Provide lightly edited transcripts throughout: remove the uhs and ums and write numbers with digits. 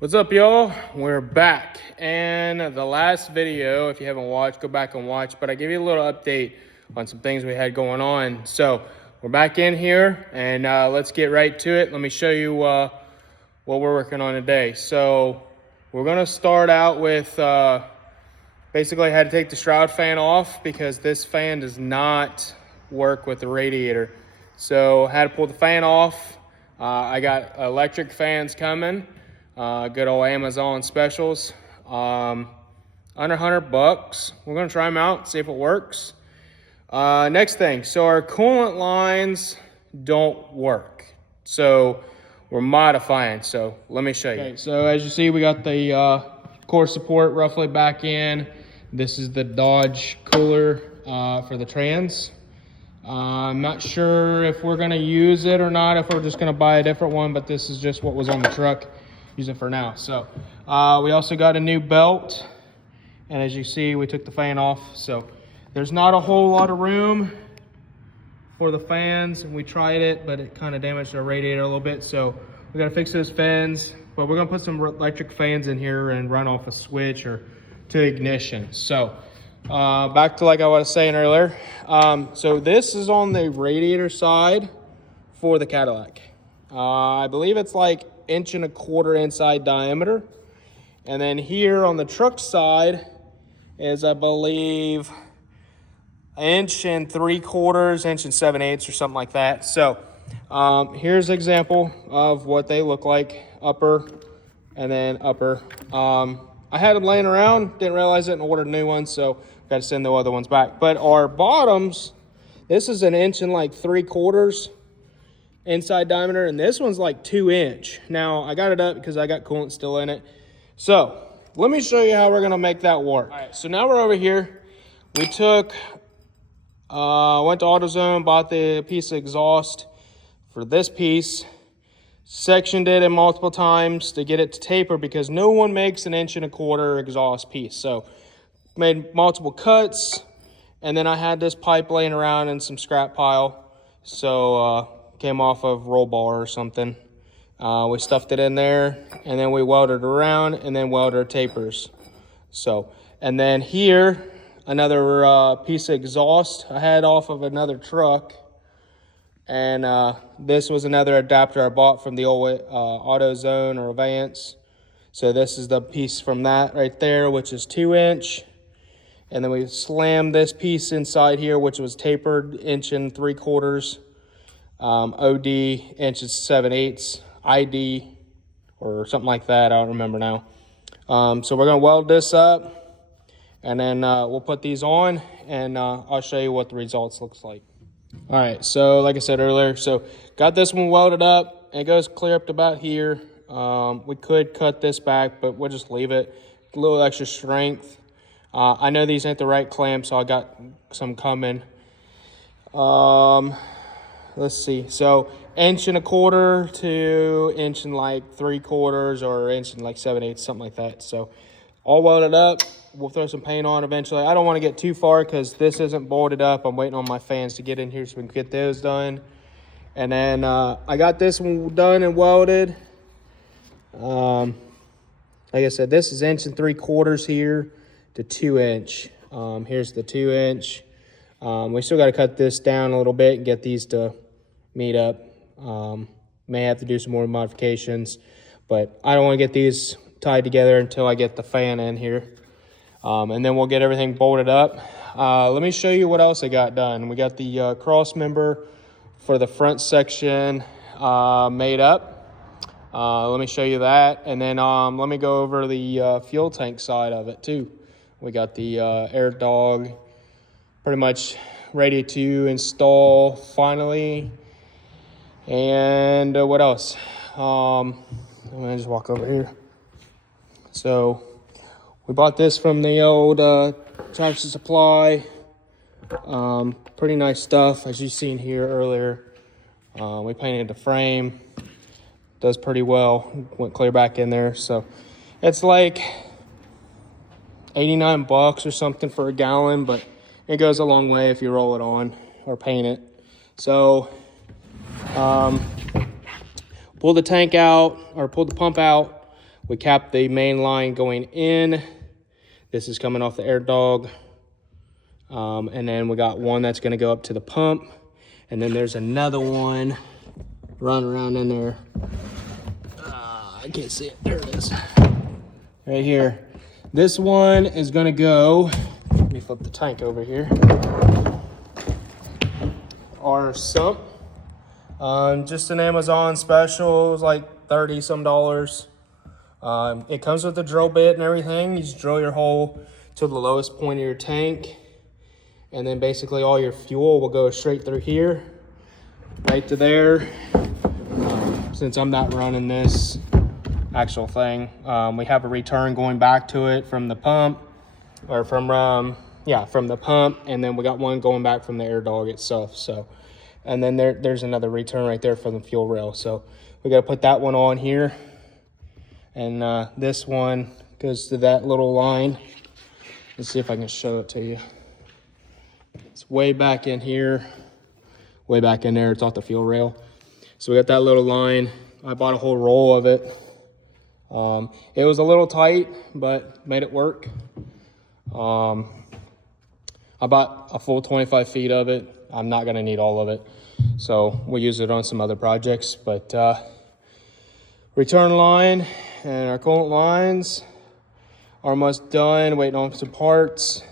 What's up, y'all? We're back. And the last video, if you haven't watched, go back and watch. But I gave you a little update on some things we had going on. So we're back in here, and let's get right to it. Let me show you what we're working on today. So we're going to start out with basically I had to take the shroud fan off because this fan does not work with the radiator. So I had to pull the fan off. I got electric fans coming. Good old Amazon specials. Under $100. We're gonna try them out, see if it works. Next thing, so our coolant lines don't work. So we're modifying, so let me show you. Okay, so as you see, we got the core support roughly back in. This is the Dodge cooler for the trans. I'm not sure if we're gonna use it or not, if we're just gonna buy a different one, but this is just what was on the truck. Use it for now. So we also got a new belt, and as you see, we took the fan off. So there's not a whole lot of room for the fans, and we tried it, but it kind of damaged our radiator a little bit. So we got to fix those fans, but we're gonna put some electric fans in here and run off a switch or to ignition. So back to like I was saying earlier. So this is on the radiator side for the Cadillac. I believe it's like 1.25 inch inside diameter, and then here on the truck side is, I believe, 1.75 inch, 1.7 or something like that. So here's an example of what they look like, upper and then upper. I had them laying around, didn't realize it, and ordered new ones, so got to send the other ones back. But our bottoms, this is 1.75 inch inside diameter, and this one's like 2 inch. Now I got it up because I got coolant still in it. So let me show you how we're gonna make that work. All right, so now we're over here. We took went to AutoZone, bought the piece of exhaust for this piece, sectioned it in multiple times to get it to taper because no one makes 1.25 inch exhaust piece. So made multiple cuts, and then I had this pipe laying around in some scrap pile. So came off of roll bar or something. We stuffed it in there, and then we welded around and then welded our tapers. So, and then here, another piece of exhaust I had off of another truck. And this was another adapter I bought from the old AutoZone or Advance. So this is the piece from that right there, which is 2 inch. And then we slammed this piece inside here, which was tapered 1.75 inch. OD 1.7 inch, ID or something like that, I don't remember now. So we're gonna weld this up, and then we'll put these on, and I'll show you what the results looks like. All right, so like I said earlier, so got this one welded up, and it goes clear up to about here. We could cut this back, but we'll just leave it. A little extra strength. I know these ain't the right clamps, so I got some coming. Let's see, so 1.25 inch to 1.75 inch or 1.7 inch, something like that. So all welded up. We'll throw some paint on eventually. I don't want to get too far because this isn't bolted up. I'm waiting on my fans to get in here so we can get those done. And then I got this one done and welded. Like I said, this is 1.75 inch here to 2 inch. Here's the 2 inch. We still got to cut this down a little bit and get these to meet up. May have to do some more modifications, but I don't want to get these tied together until I get the fan in here. And then we'll get everything bolted up. Let me show you what else I got done. We got the cross member for the front section made up. Let me show you that. And then let me go over the fuel tank side of it too. We got the Air Dog pretty much ready to install finally. And what else? I'm gonna just walk over here. So we bought this from the old Tractor Supply. Pretty nice stuff, as you've seen here earlier. We painted the frame. Does pretty well. Went clear back in there. So it's like 89 bucks or something for a gallon, but it goes a long way if you roll it on or paint it. So pulled the tank out, or pulled the pump out, We capped the main line going in. This is coming off the air dog. And then we got one that's gonna go up to the pump. And then there's another one running around in there. I can't see it, there it is. Right here. This one is gonna go, let me flip the tank over here. Our sump, just an Amazon special, it was like 30 some dollars. It comes with the drill bit and everything. You just drill your hole to the lowest point of your tank, and then basically all your fuel will go straight through here, right to there. Since I'm not running this actual thing, we have a return going back to it from the pump, or from the pump, and then we got one going back from the air dog itself. So, and then there's another return right there from the fuel rail. So we got to put that one on here, and this one goes to that little line. Let's see if I can show it to you. It's way back in here, way back in there. It's off the fuel rail. So we got that little line. I bought a whole roll of it. It was a little tight, but made it work. I bought a full 25 feet of it. I'm not gonna need all of it, so we'll use it on some other projects. But return line and our coolant lines are almost done, waiting on some parts.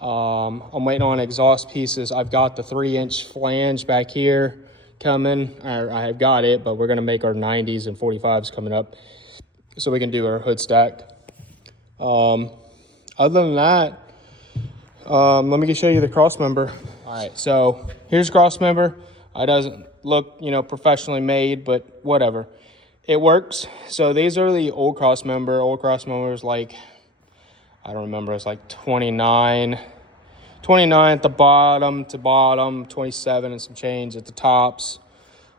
I'm waiting on exhaust pieces. I've got the 3-inch flange back here coming. I have got it, but we're gonna make our 90s and 45s coming up so we can do our hood stack. Other than that, let me show you the cross member. All right, so here's cross member. It doesn't look, professionally made, but whatever. It works. So these are the old cross member. Old cross member is like, I don't remember, it's like 29 at the bottom to bottom, 27 and some change at the tops.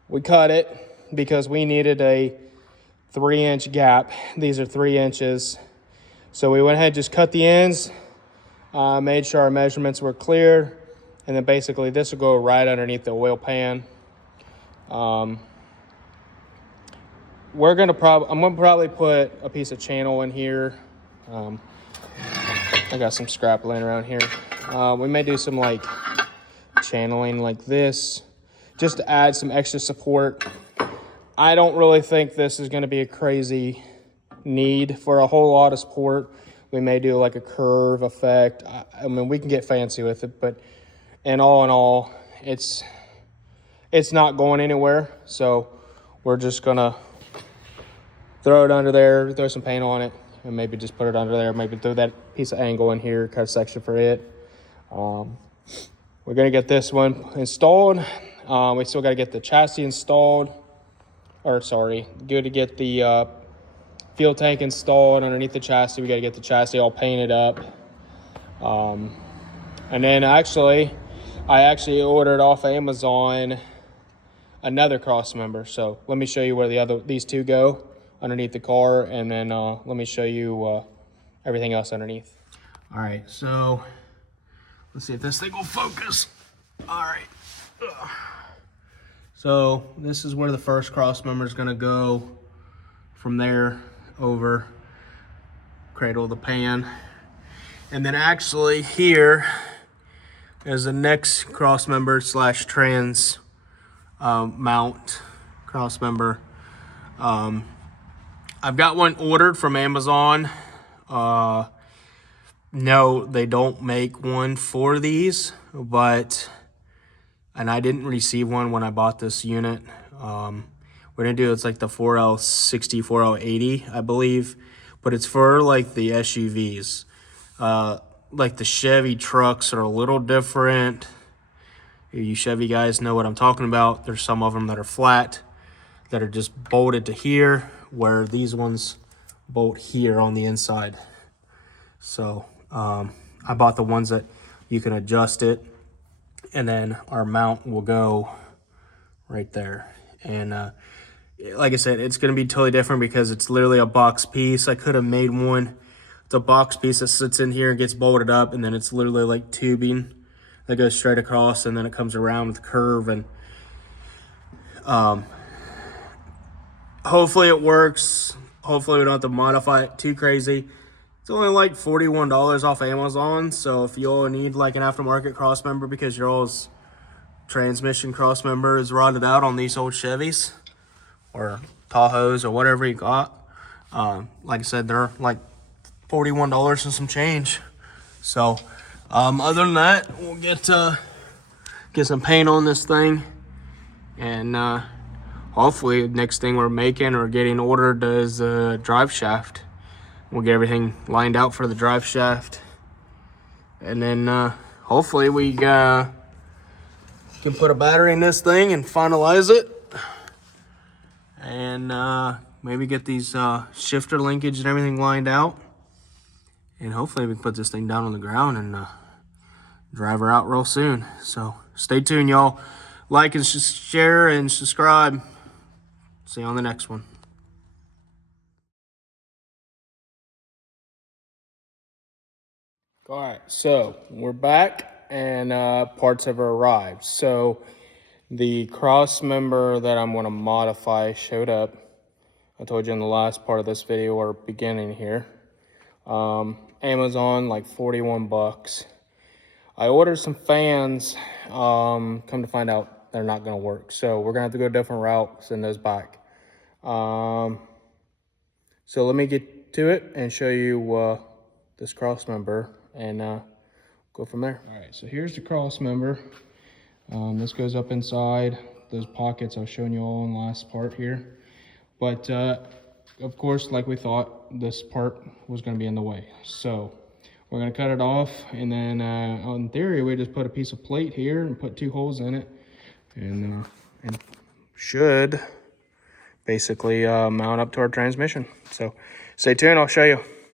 We cut it because we needed a 3-inch gap. These are 3 inches. So we went ahead and just cut the ends, made sure our measurements were clear, and then basically this will go right underneath the oil pan. I'm gonna probably put a piece of channel in here. I got some scrap laying around here. We may do some like channeling like this, just to add some extra support. I don't really think this is gonna be a crazy need for a whole lot of support. We may do like a curve effect. I mean, we can get fancy with it, but in all, it's not going anywhere. So we're just gonna throw it under there, throw some paint on it, and maybe just put it under there. Maybe throw that piece of angle in here, cut a section for it. We're gonna get this one installed. We still gotta get the chassis installed. Good to get the fuel tank installed underneath the chassis. We got to get the chassis all painted up. And then I actually ordered off Amazon another cross member. So let me show you where these two go underneath the car, and then let me show you everything else underneath. All right, so let's see if this thing will focus. All right. Ugh. So this is where the first cross member is going to go. From there over, cradle the pan, and then actually here is the next cross member / trans mount cross member. I've got one ordered from Amazon. No, they don't make one for these, and I didn't receive one when I bought this unit. We're gonna do, it's like the 4L60, 4L80, I believe, but it's for like the SUVs. Like the Chevy trucks are a little different. You Chevy guys know what I'm talking about. There's some of them that are flat, that are just bolted to here, where these ones bolt here on the inside. So I bought the ones that you can adjust it, and then our mount will go right there. And like I said, it's going to be totally different because it's literally a box piece. I could have made one. It's a box piece that sits in here and gets bolted up, and then it's literally like tubing that goes straight across, and then it comes around with a curve. And hopefully it works. hopefully we don't have to modify it too crazy. It's only like $41 off Amazon. So if you all need like an aftermarket cross member because your all's transmission cross member is rotted out on these old Chevys or Tahoes or whatever you got, like I said, they're like $41 and some change. So other than that, we'll get some paint on this thing, and hopefully the next thing we're making or getting ordered is the drive shaft. We'll get everything lined out for the drive shaft, and then hopefully we can put a battery in this thing and finalize it, and maybe get these shifter linkage and everything lined out, and hopefully we can put this thing down on the ground and drive her out real soon. So stay tuned, y'all. Like and share and subscribe. See you on the next one. All right, so we're back, and parts have arrived. So the cross member that I'm going to modify showed up. I told you in the last part of this video or beginning here. Amazon, like 41 bucks. I ordered some fans. Come to find out they're not going to work. So we're going to have to go a different route, send those back. So let me get to it and show you this cross member, and go from there. All right, so here's the cross member. This goes up inside those pockets I was showing you all in the last part here. But of course, like we thought, this part was going to be in the way. So we're going to cut it off, and then in theory, we just put a piece of plate here and put 2 holes in it, and should basically mount up to our transmission. So stay tuned, I'll show you.